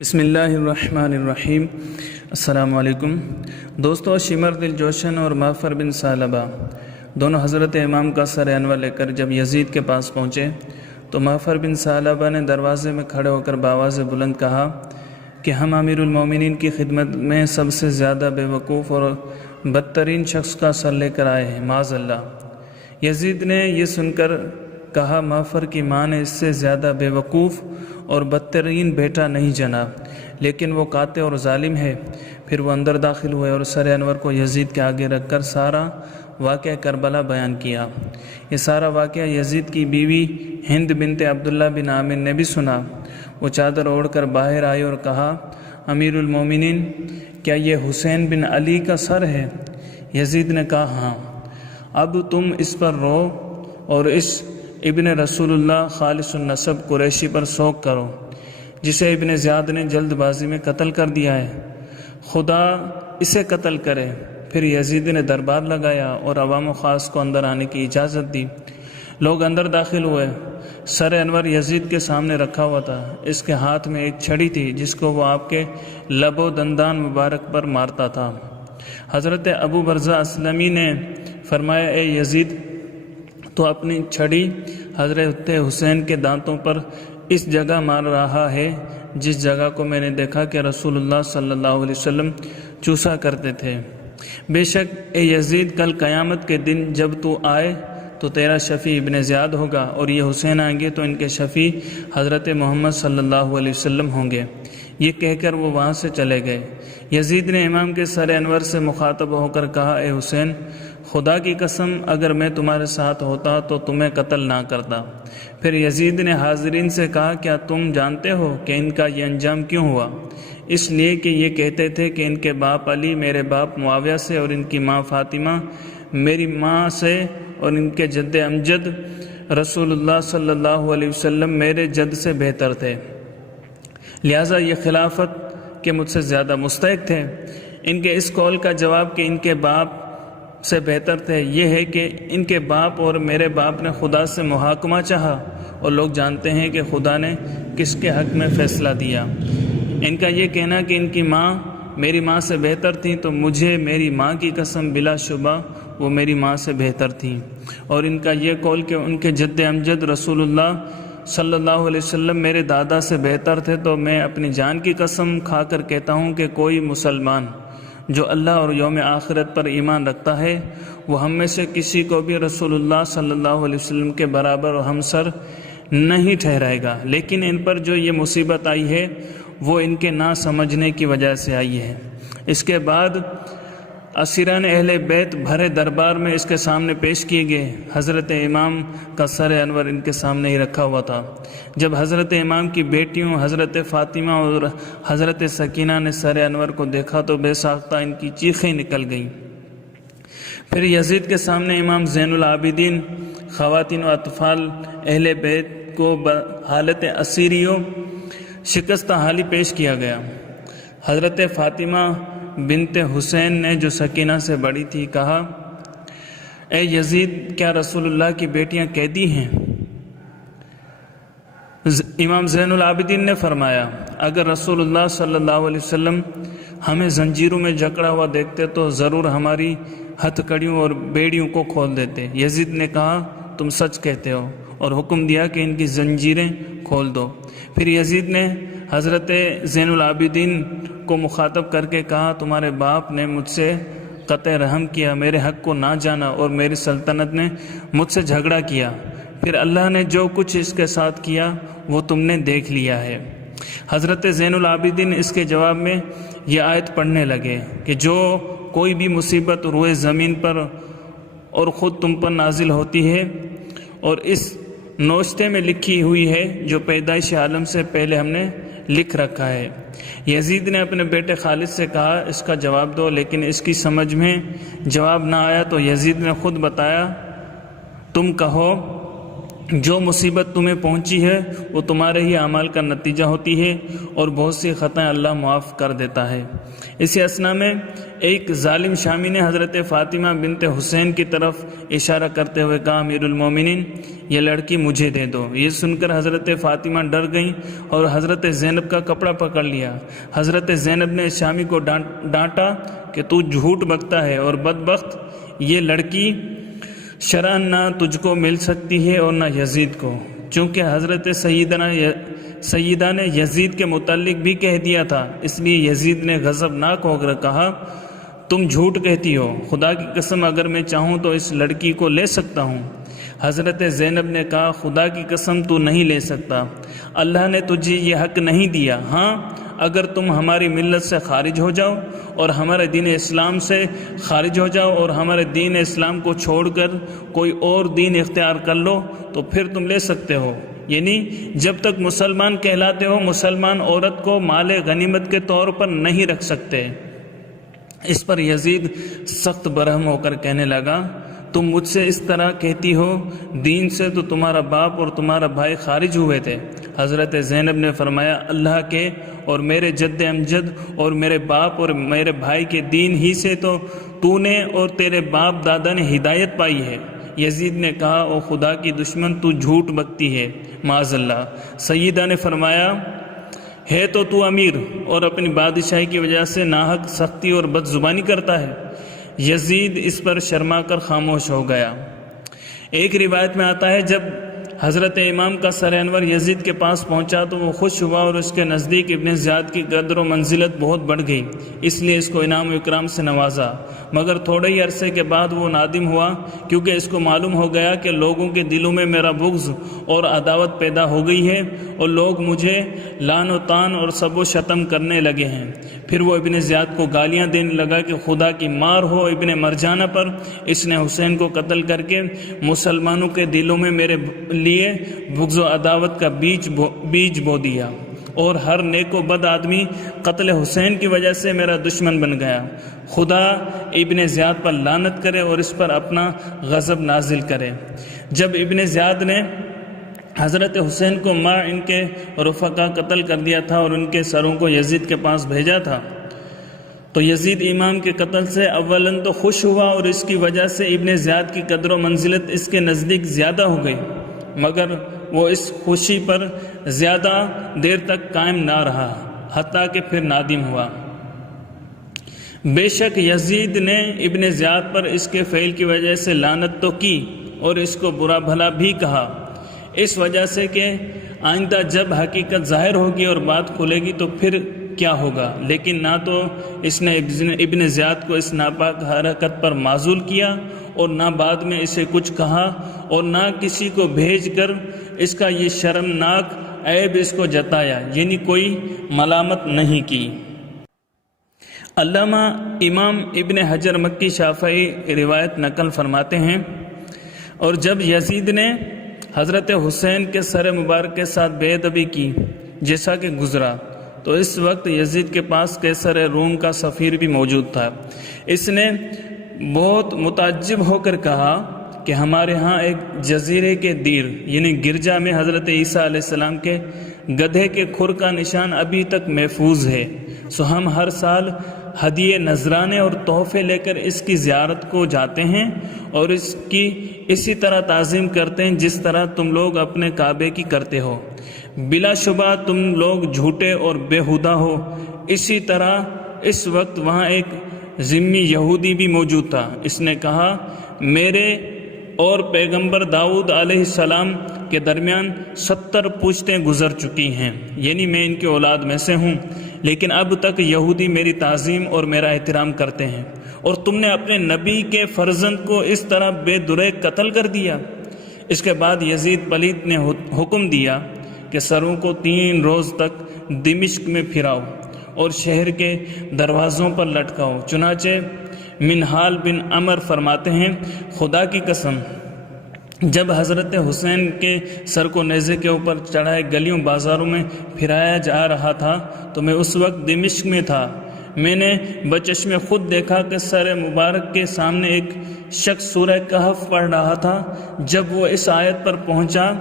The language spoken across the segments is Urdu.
بسم اللہ الرحمن الرحیم۔ السلام علیکم دوستو، شمر دل جوشن اور معفر بن ثعلبہ دونوں حضرت امام کا سر انور لے کر جب یزید کے پاس پہنچے تو معفر بن ثعلبہ نے دروازے میں کھڑے ہو کر بآواز بلند کہا کہ ہم امیر المومنین کی خدمت میں سب سے زیادہ بے وقوف اور بدترین شخص کا سر لے کر آئے ہیں، معاذ اللہ۔ یزید نے یہ سن کر کہا، معفر کی ماں نے اس سے زیادہ بے وقوف اور بدترین بیٹا نہیں جناب، لیکن وہ قاطع اور ظالم ہے۔ پھر وہ اندر داخل ہوئے اور سر انور کو یزید کے آگے رکھ کر سارا واقعہ کربلا بیان کیا۔ یہ سارا واقعہ یزید کی بیوی ہند بنت عبداللہ بن عامر نے بھی سنا۔ وہ چادر اوڑھ کر باہر آئی اور کہا، امیر المومنین، کیا یہ حسین بن علی کا سر ہے؟ یزید نے کہا، ہاں۔ اب تم اس پر رو اور اس ابن رسول اللہ خالص النسب قریشی پر سوگ کرو، جسے ابن زیاد نے جلد بازی میں قتل کر دیا ہے، خدا اسے قتل کرے۔ پھر یزید نے دربار لگایا اور عوام و خاص کو اندر آنے کی اجازت دی۔ لوگ اندر داخل ہوئے۔ سر انور یزید کے سامنے رکھا ہوا تھا۔ اس کے ہاتھ میں ایک چھڑی تھی جس کو وہ آپ کے لب و دندان مبارک پر مارتا تھا۔ حضرت ابو برزہ اسلمی نے فرمایا، اے یزید، تو اپنی چھڑی حضرت حسین کے دانتوں پر اس جگہ مار رہا ہے جس جگہ کو میں نے دیکھا کہ رسول اللہ صلی اللہ علیہ وسلم چوسا کرتے تھے۔ بے شک اے یزید، کل قیامت کے دن جب تو آئے تو تیرا شفیع ابن زیاد ہوگا، اور یہ حسین آئیں گے تو ان کے شفیع حضرت محمد صلی اللہ علیہ وسلم ہوں گے۔ یہ کہہ کر وہ وہاں سے چلے گئے۔ یزید نے امام کے سر انور سے مخاطب ہو کر کہا، اے حسین، خدا کی قسم اگر میں تمہارے ساتھ ہوتا تو تمہیں قتل نہ کرتا۔ پھر یزید نے حاضرین سے کہا، کیا تم جانتے ہو کہ ان کا یہ انجام کیوں ہوا؟ اس لیے کہ یہ کہتے تھے کہ ان کے باپ علی میرے باپ معاویہ سے اور ان کی ماں فاطمہ میری ماں سے اور ان کے جد امجد رسول اللہ صلی اللہ علیہ وسلم میرے جد سے بہتر تھے، لہٰذا یہ خلافت کے مجھ سے زیادہ مستحق تھے۔ ان کے اس قول کا جواب کہ ان کے باپ سے بہتر تھے یہ ہے کہ ان کے باپ اور میرے باپ نے خدا سے محاکمہ چاہا، اور لوگ جانتے ہیں کہ خدا نے کس کے حق میں فیصلہ دیا۔ ان کا یہ کہنا کہ ان کی ماں میری ماں سے بہتر تھی، تو مجھے میری ماں کی قسم بلا شبہ وہ میری ماں سے بہتر تھیں۔ اور ان کا یہ قول کہ ان کے جد امجد رسول اللہ صلی اللہ علیہ وسلم میرے دادا سے بہتر تھے، تو میں اپنی جان کی قسم کھا کر کہتا ہوں کہ کوئی مسلمان جو اللہ اور یوم آخرت پر ایمان رکھتا ہے وہ ہم میں سے کسی کو بھی رسول اللہ صلی اللہ علیہ وسلم کے برابر اور ہمسر نہیں ٹھہرائے گا۔ لیکن ان پر جو یہ مصیبت آئی ہے وہ ان کے نہ سمجھنے کی وجہ سے آئی ہے۔ اس کے بعد اسیران اہل بیت بھرے دربار میں اس کے سامنے پیش کیے گئے۔ حضرت امام کا سر انور ان کے سامنے ہی رکھا ہوا تھا۔ جب حضرت امام کی بیٹیوں حضرت فاطمہ اور حضرت سکینہ نے سر انور کو دیکھا تو بے ساختہ ان کی چیخیں نکل گئیں۔ پھر یزید کے سامنے امام زین العابدین، خواتین و اطفال اہل بیت کو حالت اسیری و شکستہ حالی پیش کیا گیا۔ حضرت فاطمہ بنت حسین نے جو سکینہ سے بڑی تھی کہا، اے یزید، کیا رسول اللہ کی بیٹیاں قیدی ہیں؟ امام زین العابدین نے فرمایا، اگر رسول اللہ صلی اللہ علیہ وسلم ہمیں زنجیروں میں جکڑا ہوا دیکھتے تو ضرور ہماری ہتھ کڑیوں اور بیڑیوں کو کھول دیتے۔ یزید نے کہا، تم سچ کہتے ہو، اور حکم دیا کہ ان کی زنجیریں کھول دو۔ پھر یزید نے حضرت زین العابدین کو مخاطب کر کے کہا، تمہارے باپ نے مجھ سے قطع رحم کیا، میرے حق کو نہ جانا، اور میری سلطنت نے مجھ سے جھگڑا کیا۔ پھر اللہ نے جو کچھ اس کے ساتھ کیا وہ تم نے دیکھ لیا ہے۔ حضرت زین العابدین اس کے جواب میں یہ آیت پڑھنے لگے کہ جو کوئی بھی مصیبت روئے زمین پر اور خود تم پر نازل ہوتی ہے اور اس نوشتے میں لکھی ہوئی ہے جو پیدائش عالم سے پہلے ہم نے لکھ رکھا ہے۔ یزید نے اپنے بیٹے خالد سے کہا، اس کا جواب دو، لیکن اس کی سمجھ میں جواب نہ آیا تو یزید نے خود بتایا، تم کہو جو مصیبت تمہیں پہنچی ہے وہ تمہارے ہی اعمال کا نتیجہ ہوتی ہے اور بہت سی خطائیں اللہ معاف کر دیتا ہے۔ اسی اثنا میں ایک ظالم شامی نے حضرت فاطمہ بنت حسین کی طرف اشارہ کرتے ہوئے کہا، امیر المومنین یہ لڑکی مجھے دے دو۔ یہ سن کر حضرت فاطمہ ڈر گئیں اور حضرت زینب کا کپڑا پکڑ لیا۔ حضرت زینب نے شامی کو ڈانٹا کہ تو جھوٹ بکتا ہے اور بدبخت، یہ لڑکی شرعاً نہ تجھ کو مل سکتی ہے اور نہ یزید کو، چونکہ حضرت سیدہ نے یزید کے متعلق بھی کہہ دیا تھا، اس لیے یزید نے غضبناک ہو کر کہا، تم جھوٹ کہتی ہو، خدا کی قسم اگر میں چاہوں تو اس لڑکی کو لے سکتا ہوں۔ حضرت زینب نے کہا، خدا کی قسم تو نہیں لے سکتا، اللہ نے تجھے یہ حق نہیں دیا، ہاں اگر تم ہماری ملت سے خارج ہو جاؤ اور ہمارے دین اسلام سے خارج ہو جاؤ اور ہمارے دین اسلام کو چھوڑ کر کوئی اور دین اختیار کر لو تو پھر تم لے سکتے ہو، یعنی جب تک مسلمان کہلاتے ہو مسلمان عورت کو مال غنیمت کے طور پر نہیں رکھ سکتے۔ اس پر یزید سخت برہم ہو کر کہنے لگا، تم مجھ سے اس طرح کہتی ہو، دین سے تو تمہارا باپ اور تمہارا بھائی خارج ہوئے تھے۔ حضرت زینب نے فرمایا، اللہ کے اور میرے جد امجد اور میرے باپ اور میرے بھائی کے دین ہی سے تو نے اور تیرے باپ دادا نے ہدایت پائی ہے۔ یزید نے کہا، او خدا کی دشمن تو جھوٹ بکتی ہے، معاذ اللہ۔ سیدہ نے فرمایا، ہے تو امیر اور اپنی بادشاہی کی وجہ سے ناحق سختی اور بد زبانی کرتا ہے۔ یزید اس پر شرما کر خاموش ہو گیا۔ ایک روایت میں آتا ہے، جب حضرت امام کا سر انور یزید کے پاس پہنچا تو وہ خوش ہوا اور اس کے نزدیک ابن زیاد کی قدر و منزلت بہت بڑھ گئی، اس لیے اس کو انعام و اکرام سے نوازا، مگر تھوڑے ہی عرصے کے بعد وہ نادم ہوا، کیونکہ اس کو معلوم ہو گیا کہ لوگوں کے دلوں میں میرا بغض اور عداوت پیدا ہو گئی ہے اور لوگ مجھے لعن و طعن اور سب و شتم کرنے لگے ہیں۔ پھر وہ ابن زیاد کو گالیاں دینے لگا کہ خدا کی مار ہو ابن مرجانہ پر، اس نے حسین کو قتل کر کے مسلمانوں کے دلوں میں میرے لیے بغض و عداوت کا بیج بو دیا، اور ہر نیک و بد آدمی قتل حسین کی وجہ سے میرا دشمن بن گیا۔ خدا ابن زیاد پر لعنت کرے اور اس پر اپنا غضب نازل کرے۔ جب ابن زیاد نے حضرت حسین کو مع ان کے رفقا قتل کر دیا تھا اور ان کے سروں کو یزید کے پاس بھیجا تھا، تو یزید امام کے قتل سے اولاً تو خوش ہوا اور اس کی وجہ سے ابن زیاد کی قدر و منزلت اس کے نزدیک زیادہ ہو گئی، مگر وہ اس خوشی پر زیادہ دیر تک قائم نہ رہا، حتیٰ کہ پھر نادم ہوا۔ بے شک یزید نے ابن زیاد پر اس کے فعل کی وجہ سے لعنت تو کی اور اس کو برا بھلا بھی کہا، اس وجہ سے کہ آئندہ جب حقیقت ظاہر ہوگی اور بات کھلے گی تو پھر کیا ہوگا، لیکن نہ تو اس نے ابن زیاد کو اس ناپاک حرکت پر معزول کیا اور نہ بعد میں اسے کچھ کہا اور نہ کسی کو بھیج کر اس کا یہ شرمناک عیب اس کو جتایا، یعنی کوئی ملامت نہیں کی۔ علامہ امام ابن حجر مکی شافعی روایت نقل فرماتے ہیں، اور جب یزید نے حضرت حسین کے سر مبارک کے ساتھ بے ادبی کی جیسا کہ گزرا، تو اس وقت یزید کے پاس قیصر روم کا سفیر بھی موجود تھا۔ اس نے بہت متعجب ہو کر کہا کہ ہمارے ہاں ایک جزیرے کے دیر یعنی گرجا میں حضرت عیسیٰ علیہ السلام کے گدھے کے کھر کا نشان ابھی تک محفوظ ہے، سو ہم ہر سال ہدیے نذرانے اور تحفے لے کر اس کی زیارت کو جاتے ہیں اور اس کی اسی طرح تعظیم کرتے ہیں جس طرح تم لوگ اپنے کعبے کی کرتے ہو۔ بلا شبہ تم لوگ جھوٹے اور بیہودہ ہو۔ اسی طرح اس وقت وہاں ایک ذمی یہودی بھی موجود تھا۔ اس نے کہا، میرے اور پیغمبر داؤد علیہ السلام کے درمیان 70 پشتیں گزر چکی ہیں، یعنی میں ان کی اولاد میں سے ہوں، لیکن اب تک یہودی میری تعظیم اور میرا احترام کرتے ہیں، اور تم نے اپنے نبی کے فرزند کو اس طرح بے دریغ قتل کر دیا۔ اس کے بعد یزید پلیت نے حکم دیا کہ سروں کو 3 روز تک دمشق میں پھراؤ اور شہر کے دروازوں پر لٹکاؤ۔ چنانچہ منہال بن عمر فرماتے ہیں، خدا کی قسم جب حضرت حسین کے سر کو نیزے کے اوپر چڑھائے گلیوں بازاروں میں پھرایا جا رہا تھا تو میں اس وقت دمشق میں تھا۔ میں نے بچشم خود دیکھا کہ سر مبارک کے سامنے ایک شخص سورہ کہف پڑھ رہا تھا۔ جب وہ اس آیت پر پہنچا،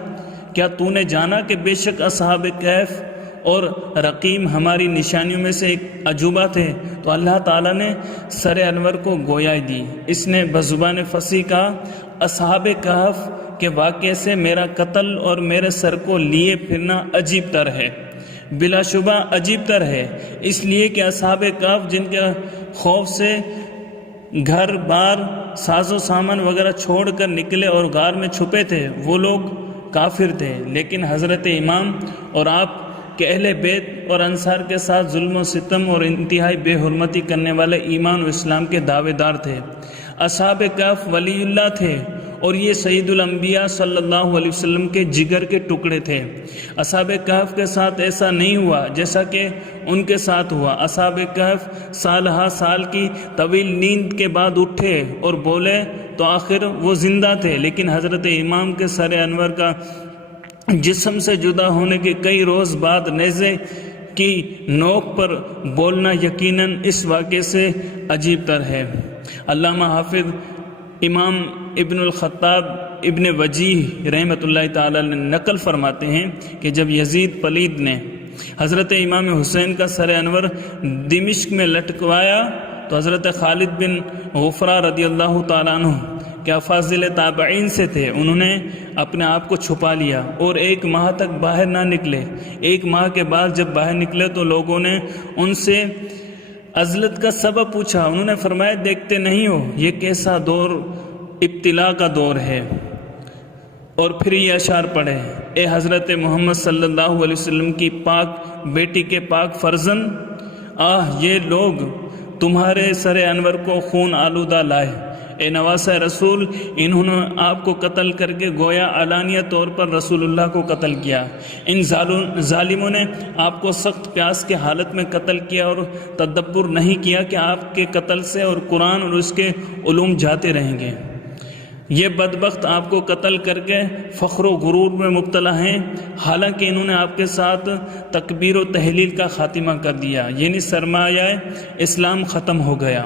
کیا تو نے جانا کہ بے شک اصحاب کہف اور رقیم ہماری نشانیوں میں سے ایک عجوبہ تھے، تو اللہ تعالیٰ نے سر انور کو گویائی دی۔ اس نے بزبان فصیح کہا، اصحاب کہف کے واقعے سے میرا قتل اور میرے سر کو لیے پھرنا عجیب تر ہے، بلا شبہ عجیب تر ہے، اس لیے کہ اصحاب کہف جن کے خوف سے گھر بار ساز و سامان وغیرہ چھوڑ کر نکلے اور غار میں چھپے تھے، وہ لوگ کافر تھے، لیکن حضرت امام اور آپ کہ اہل بیت اور انصار کے ساتھ ظلم و ستم اور انتہائی بے حرمتی کرنے والے ایمان و اسلام کے دعوے دار تھے۔ اصحاب کہف ولی اللہ تھے اور یہ سید الانبیاء صلی اللہ علیہ وسلم کے جگر کے ٹکڑے تھے۔ اصحاب کہف کے ساتھ ایسا نہیں ہوا جیسا کہ ان کے ساتھ ہوا۔ اصحاب کہف سالہ سال کی طویل نیند کے بعد اٹھے اور بولے تو آخر وہ زندہ تھے، لیکن حضرت امام کے سر انور کا جسم سے جدا ہونے کے کئی روز بعد نیزے کی نوک پر بولنا یقیناً اس واقعے سے عجیب تر ہے۔ علامہ حافظ امام ابن الخطاب ابن وجیہ رحمۃ اللہ تعالی نے نقل فرماتے ہیں کہ جب یزید پلید نے حضرت امام حسین کا سر انور دمشق میں لٹکوایا تو حضرت خالد بن غفرہ رضی اللہ تعالیٰ عنہ کہ افاضل تابعین سے تھے، انہوں نے اپنے آپ کو چھپا لیا اور 1 ماہ تک باہر نہ نکلے۔ 1 ماہ کے بعد جب باہر نکلے تو لوگوں نے ان سے عزلت کا سبب پوچھا۔ انہوں نے فرمایا، دیکھتے نہیں ہو یہ کیسا دور ابتلا کا دور ہے؟ اور پھر یہ اشعار پڑھے، اے حضرت محمد صلی اللہ علیہ وسلم کی پاک بیٹی کے پاک فرزند، یہ لوگ تمہارے سر انور کو خون آلودہ لائے۔ اے نواسہ رسول، انہوں نے آپ کو قتل کر کے گویا علانیہ طور پر رسول اللہ کو قتل کیا۔ ان ظالموں نے آپ کو سخت پیاس کے حالت میں قتل کیا اور تدبر نہیں کیا کہ آپ کے قتل سے اور قرآن اور اس کے علوم جاتے رہیں گے۔ یہ بدبخت آپ کو قتل کر کے فخر و غرور میں مبتلا ہیں، حالانکہ انہوں نے آپ کے ساتھ تکبیر و تحلیل کا خاتمہ کر دیا، یعنی سرمایہ اسلام ختم ہو گیا۔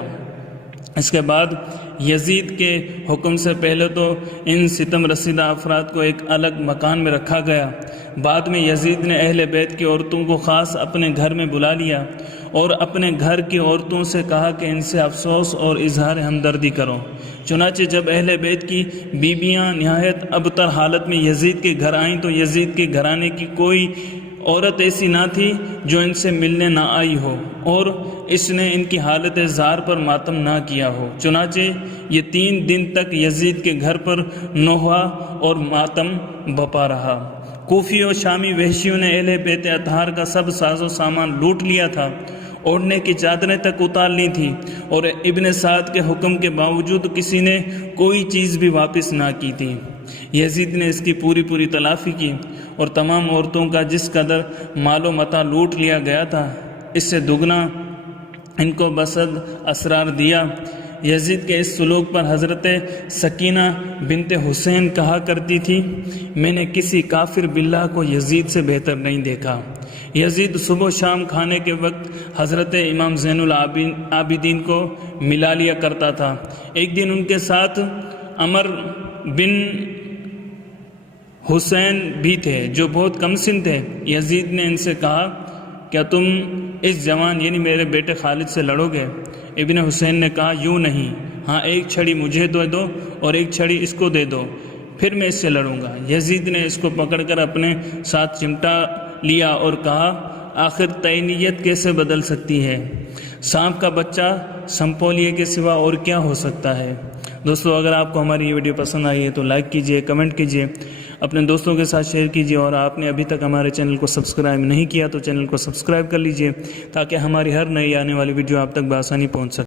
اس کے بعد یزید کے حکم سے پہلے تو ان ستم رسیدہ افراد کو ایک الگ مکان میں رکھا گیا۔ بعد میں یزید نے اہل بیت کی عورتوں کو خاص اپنے گھر میں بلا لیا اور اپنے گھر کی عورتوں سے کہا کہ ان سے افسوس اور اظہار ہمدردی کرو۔ چنانچہ جب اہل بیت کی بیویاں نہایت ابتر حالت میں یزید کے گھر آئیں تو یزید کے گھرانے کی کوئی عورت ایسی نہ تھی جو ان سے ملنے نہ آئی ہو اور اس نے ان کی حالت زار پر ماتم نہ کیا ہو۔ چنانچہ یہ 3 دن تک یزید کے گھر پر نوحہ اور ماتم بپا رہا۔ کوفی اور شامی وحشیوں نے اہل بیت اطہار کا سب ساز و سامان لوٹ لیا تھا، اوڑھنے کی چادریں تک اتار لی تھی، اور ابن سعد کے حکم کے باوجود کسی نے کوئی چیز بھی واپس نہ کی تھی۔ یزید نے اس کی پوری تلافی کی اور تمام عورتوں کا جس قدر مال و متاع لوٹ لیا گیا تھا اس سے دگنا ان کو بصد اسرار دیا۔ یزید کے اس سلوک پر حضرت سکینہ بنت حسین کہا کرتی تھی، میں نے کسی کافر باللہ کو یزید سے بہتر نہیں دیکھا۔ یزید صبح و شام کھانے کے وقت حضرت امام زین العابدین کو ملا لیا کرتا تھا۔ ایک دن ان کے ساتھ عمر بن حسین بھی تھے جو بہت کم سن تھے۔ یزید نے ان سے کہا، کیا تم اس جوان یعنی میرے بیٹے خالد سے لڑو گے؟ ابن حسین نے کہا، یوں نہیں، ہاں ایک چھڑی مجھے دے دو اور ایک چھڑی اس کو دے دو، پھر میں اس سے لڑوں گا۔ یزید نے اس کو پکڑ کر اپنے ساتھ چمٹا لیا اور کہا، آخر تعینیت کیسے بدل سکتی ہے؟ سانپ کا بچہ سنپولیے کے سوا اور کیا ہو سکتا ہے؟ دوستو، اگر آپ کو ہماری یہ ویڈیو پسند آئی ہے تو لائک کیجئے، کمنٹ کیجئے، اپنے دوستوں کے ساتھ شیئر کیجئے، اور آپ نے ابھی تک ہمارے چینل کو سبسکرائب نہیں کیا تو چینل کو سبسکرائب کر لیجئے تاکہ ہماری ہر نئی آنے والی ویڈیو آپ تک بآسانی پہنچ سکے۔